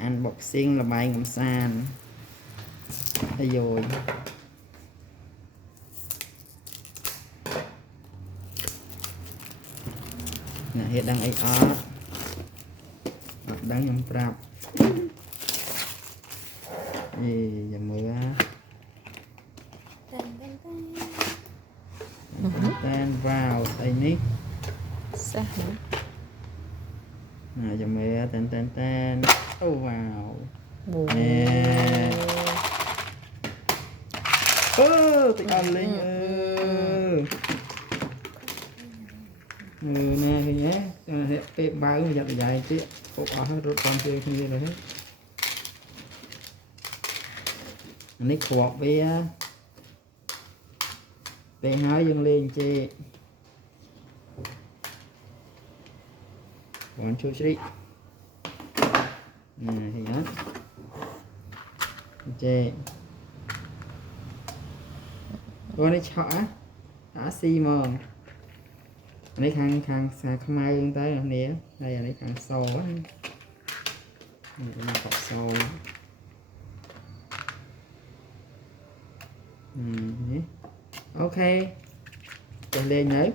unboxing là bài ngắm sàn đây rồi nè hiện đang ấy đang nhầm prap giờ mới tên vào tay nick sao giờ mới tên vào nè tình ăn lên nè thì nhé cái bao giờ dài chứ cột ở hết rồi con chơi không gì rồi hết nick khọt về hai dương lên chị còn chú sĩ nè thì đó chị con đi chợ đã xi mòn lấy khăn xa không ai luôn tới rồi nè đây là lấy khăn sò á này cọc sò ok lên nhớ